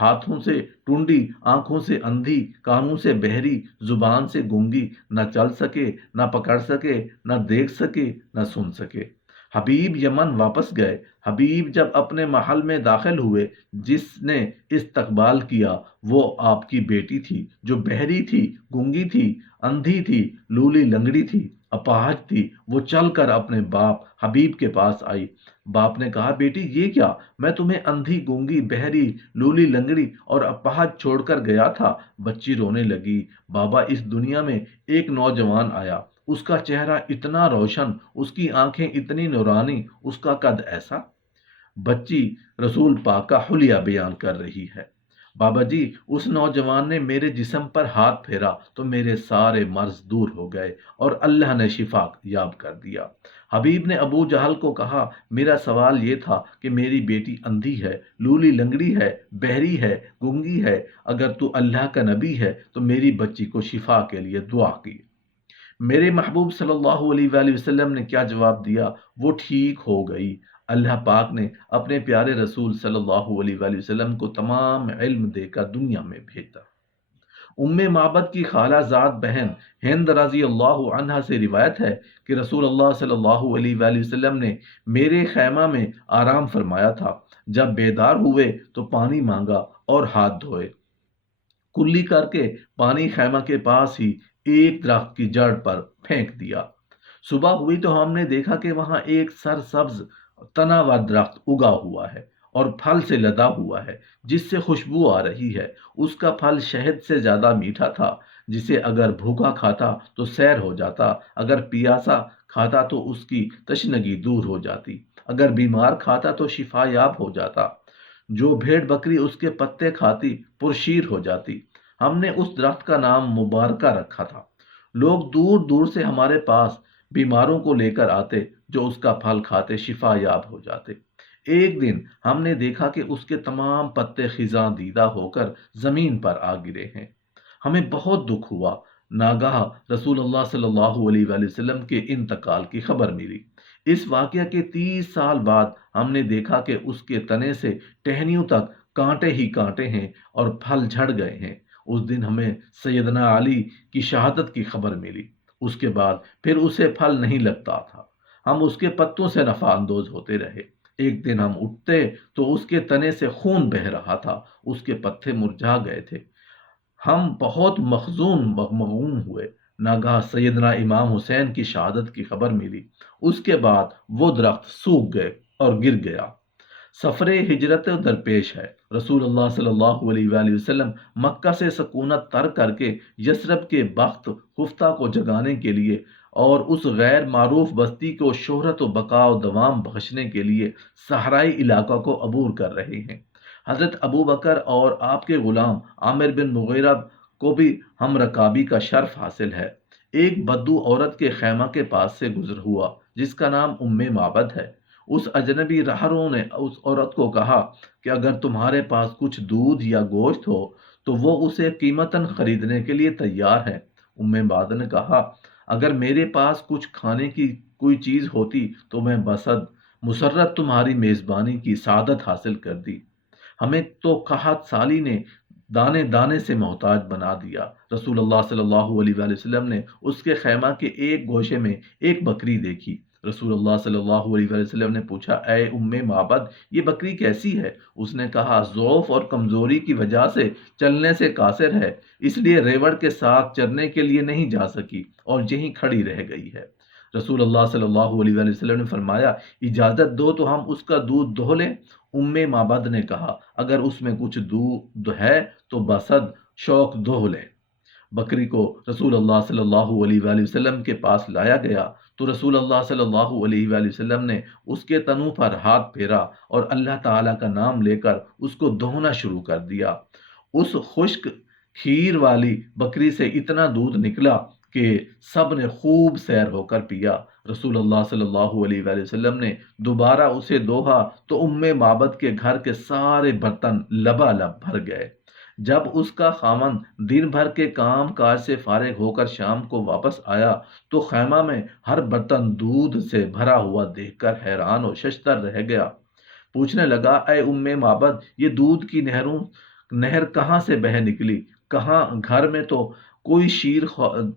ہاتھوں سے ٹونڈی، آنکھوں سے اندھی، کانوں سے بہری، زبان سے گونگی، نہ چل سکے، نہ پکڑ سکے، نہ دیکھ سکے، نہ سن سکے۔ حبیب یمن واپس گئے۔ حبیب جب اپنے محل میں داخل ہوئے، جس نے استقبال کیا وہ آپ کی بیٹی تھی، جو بہری تھی، گونگی تھی، اندھی تھی، لولی لنگڑی تھی، اپاہج تھی۔ وہ چل کر اپنے باپ حبیب کے پاس آئی۔ باپ نے کہا، بیٹی یہ کیا؟ میں تمہیں اندھی، گونگی، بہری، لولی لنگڑی اور اپاہج چھوڑ کر گیا تھا۔ بچی رونے لگی، بابا اس دنیا میں ایک نوجوان آیا، اس کا چہرہ اتنا روشن، اس کی آنکھیں اتنی نورانی، اس کا قد ایسا۔ بچی رسول پاک کا حلیہ بیان کر رہی ہے۔ بابا جی، اس نوجوان نے میرے جسم پر ہاتھ پھیرا تو میرے سارے مرض دور ہو گئے اور اللہ نے شفا یاب کر دیا۔ حبیب نے ابو جہل کو کہا، میرا سوال یہ تھا کہ میری بیٹی اندھی ہے، لولی لنگڑی ہے، بہری ہے، گونگی ہے، اگر تو اللہ کا نبی ہے تو میری بچی کو شفا کے لیے دعا کی۔ میرے محبوب صلی اللہ علیہ وآلہ وسلم نے کیا جواب دیا؟ وہ ٹھیک ہو گئی۔ اللہ پاک نے اپنے پیارے رسول صلی اللہ علیہ وآلہ وسلم کو تمام علم دے کر دنیا میں بھیجا۔ ام معبد کی خالہ زاد بہن ہند رضی اللہ عنہا سے روایت ہے کہ رسول اللہ صلی اللہ علیہ وآلہ وسلم نے میرے خیمہ میں آرام فرمایا تھا۔ جب بیدار ہوئے تو پانی مانگا اور ہاتھ دھوئے۔ کلی کر کے پانی خیمہ کے پاس ہی ایک درخت کی جڑ پر پھینک دیا۔ صبح ہوئی تو ہم نے دیکھا کہ وہاں ایک سرسبز تناور درخت اگا ہوا ہے اور پھل سے لدا ہوا ہے، جس سے خوشبو آ رہی ہے۔ اس کا پھل شہد سے زیادہ میٹھا تھا، جسے اگر بھوکا کھاتا تو سیر ہو جاتا، اگر پیاسا کھاتا تو اس کی تشنگی دور ہو جاتی، اگر بیمار کھاتا تو شفا یاب ہو جاتا۔ جو بھیڑ بکری اس کے پتے کھاتی پرشیر ہو جاتی۔ ہم نے اس درخت کا نام مبارکہ رکھا تھا۔ لوگ دور دور سے ہمارے پاس بیماروں کو لے کر آتے، جو اس کا پھل کھاتے شفا یاب ہو جاتے۔ ایک دن ہم نے دیکھا کہ اس کے تمام پتے خزاں دیدہ ہو کر زمین پر آ گرے ہیں۔ ہمیں بہت دکھ ہوا۔ ناگاہ رسول اللہ صلی اللہ علیہ وآلہ وسلم کے انتقال کی خبر ملی۔ اس واقعہ کے 30 سال بعد ہم نے دیکھا کہ اس کے تنے سے ٹہنیوں تک کانٹے ہی کانٹے ہیں اور پھل جھڑ گئے ہیں۔ اس دن ہمیں سیدنا علی کی شہادت کی خبر ملی۔ اس کے بعد پھر اسے پھل نہیں لگتا تھا۔ ہم اس کے پتوں سے نفع اندوز ہوتے رہے۔ ایک دن ہم اٹھتے تو اس کے تنے سے خون بہہ رہا تھا، اس کے پتے مرجھا گئے تھے۔ ہم بہت مغموم ہوئے۔ ناگاہ سیدنا امام حسین کی شہادت کی خبر ملی۔ اس کے بعد وہ درخت سوکھ گئے اور گر گیا۔ سفر ہجرت درپیش ہے۔ رسول اللہ صلی اللہ علیہ وآلہ وسلم مکہ سے سکونت ترک کر کے یثرب کے بخت خفتہ کو جگانے کے لیے اور اس غیر معروف بستی کو شہرت و بقا و دوام بخشنے کے لیے صحرائی علاقہ کو عبور کر رہے ہیں۔ حضرت ابو بکر اور آپ کے غلام عامر بن مغیرہ کو بھی ہم رکابی کا شرف حاصل ہے۔ ایک بدو عورت کے خیمہ کے پاس سے گزر ہوا، جس کا نام ام معبد ہے۔ اس اجنبی راہروں نے اس عورت کو کہا کہ اگر تمہارے پاس کچھ دودھ یا گوشت ہو تو وہ اسے قیمتاً خریدنے کے لیے تیار ہے۔ ام معبد نے کہا، اگر میرے پاس کچھ کھانے کی کوئی چیز ہوتی تو میں بصد مسرت تمہاری میزبانی کی سعادت حاصل کر دی۔ ہمیں تو قحط سالی نے دانے دانے سے محتاج بنا دیا۔ رسول اللہ صلی اللہ علیہ وآلہ وسلم نے اس کے خیمہ کے ایک گوشے میں ایک بکری دیکھی۔ رسول اللہ صلی اللہ علیہ وآلہ وسلم نے پوچھا، اے ام معبد، یہ بکری کیسی ہے؟ اس نے کہا، ضعف اور کمزوری کی وجہ سے چلنے سے قاصر ہے، اس لیے ریوڑ کے ساتھ چرنے کے لیے نہیں جا سکی اور یہیں کھڑی رہ گئی ہے۔ رسول اللہ صلی اللہ علیہ وآلہ وسلم نے فرمایا، اجازت دو تو ہم اس کا دودھ دہو لیں۔ ام معبد نے کہا، اگر اس میں کچھ دودھ ہے تو بصد شوق دہو لیں۔ بکری کو رسول اللہ صلی اللہ علیہ وآلہ وسلم کے پاس لایا گیا تو رسول اللہ صلی اللہ علیہ وآلہ وسلم نے اس کے تنوں پر ہاتھ پھیرا اور اللہ تعالیٰ کا نام لے کر اس کو دہنا شروع کر دیا۔ اس خشک کھیر والی بکری سے اتنا دودھ نکلا کہ سب نے خوب سیر ہو کر پیا۔ رسول اللہ صلی اللہ علیہ وآلہ وسلم نے دوبارہ اسے دوہا تو ام معبد کے گھر کے سارے برتن لبالب بھر گئے۔ جب اس کا خاوند دن بھر کے کام کاج سے فارغ ہو کر شام کو واپس آیا تو خیمہ میں ہر برتن دودھ سے بھرا ہوا دیکھ کر حیران و ششدر رہ گیا۔ پوچھنے لگا، اے ام معبد، یہ دودھ کی نہروں نہر کہاں سے بہہ نکلی؟ کہاں گھر میں تو کوئی شیر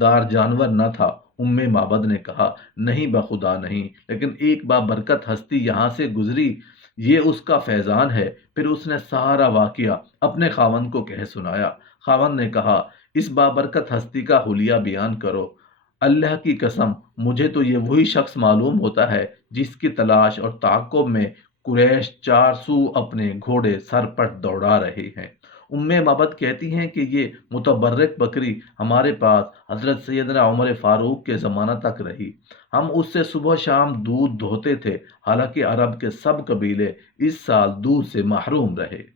دار جانور نہ تھا۔ ام معبد نے کہا، نہیں بخدا نہیں، لیکن ایک بابرکت ہستی یہاں سے گزری، یہ اس کا فیضان ہے۔ پھر اس نے سارا واقعہ اپنے خاوند کو کہہ سنایا۔ خاوند نے کہا، اس بابرکت ہستی کا حلیہ بیان کرو۔ اللہ کی قسم، مجھے تو یہ وہی شخص معلوم ہوتا ہے جس کی تلاش اور تعاقب میں قریش چار سو اپنے گھوڑے سر پٹ دوڑا رہے ہیں۔ ام مبد کہتی ہیں کہ یہ متبرک بکری ہمارے پاس حضرت سیدنا عمر فاروق کے زمانہ تک رہی۔ ہم اس سے صبح شام دودھ دھوتے تھے، حالانکہ عرب کے سب قبیلے اس سال دودھ سے محروم رہے۔